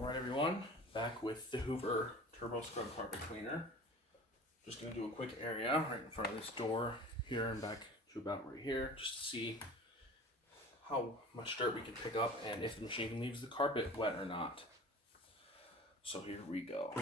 Alright everyone, back with the Hoover Turbo Scrub Carpet Cleaner. Just going to do a quick area right in front of this door here and back to about right here, just to see how much dirt we can pick up and if the machine leaves the carpet wet or not. So here we go.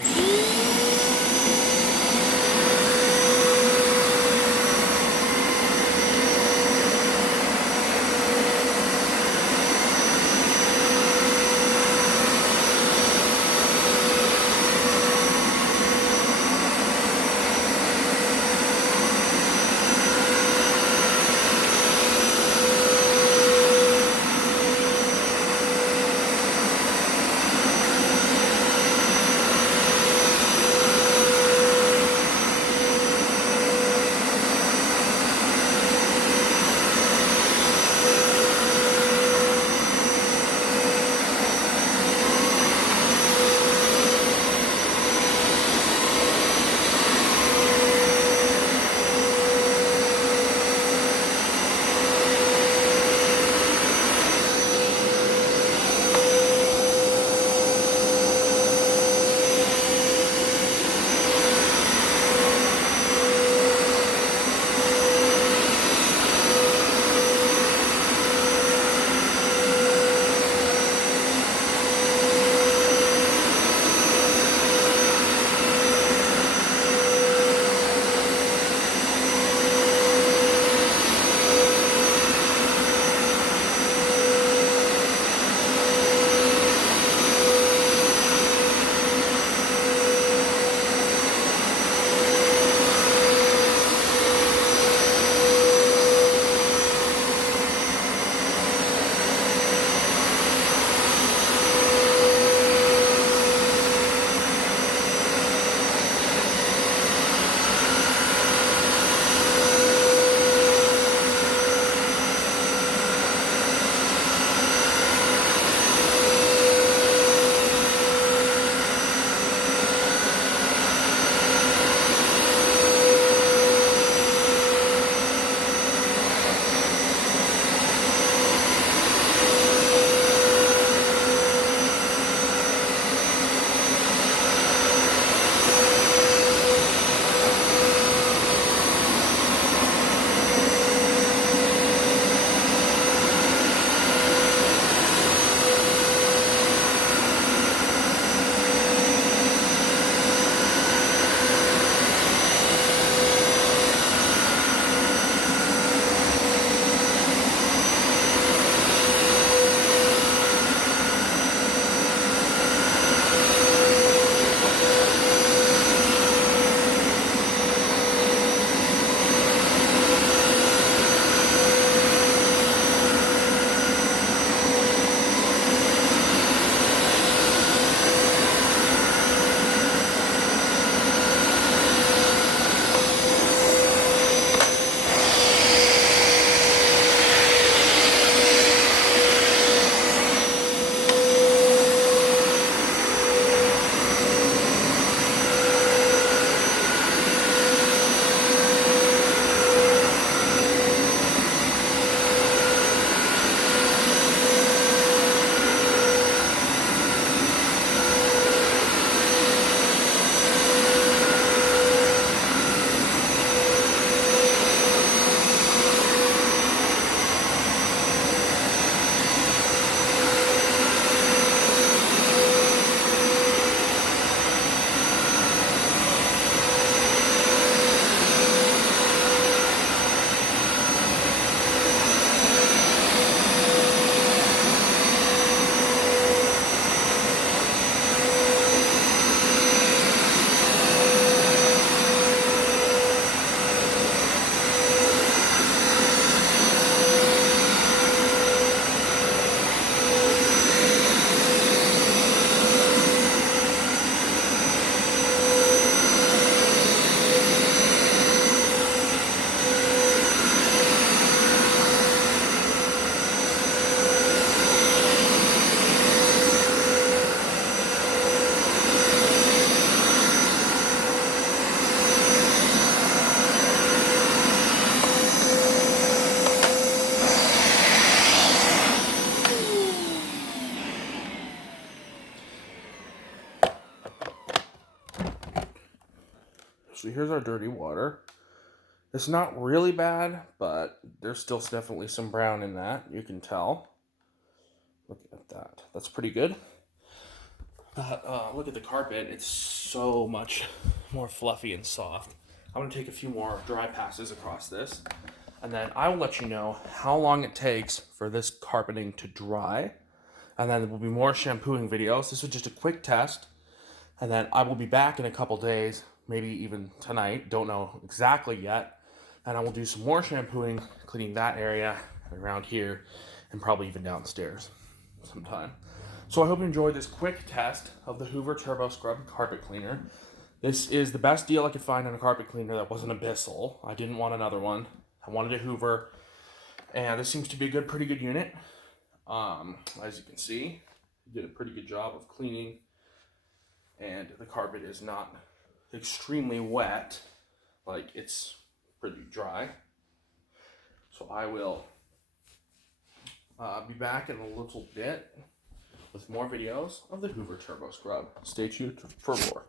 So here's our dirty water. It's not really bad, but there's still definitely some brown in that. You can tell. Look at that. That's pretty good. Look at the carpet. It's so much more fluffy and soft. I'm going to take a few more dry passes across this, and then I will let you know how long it takes for this carpeting to dry, and then there will be more shampooing videos. This was just a quick test, and then I will be back in a couple days, maybe even tonight, don't know exactly yet, and I will do some more shampooing, cleaning that area around here, and probably even downstairs sometime. So I hope you enjoyed this quick test of the Hoover Turbo Scrub Carpet Cleaner. This is the best deal I could find on a carpet cleaner that wasn't Abyssal. I didn't want another one. I wanted a Hoover, and this seems to be a pretty good unit. As you can see, it did a pretty good job of cleaning, and the carpet is not extremely wet, like it's pretty dry. So I will be back in a little bit with more videos of the Hoover Turbo Scrub. Stay tuned for more.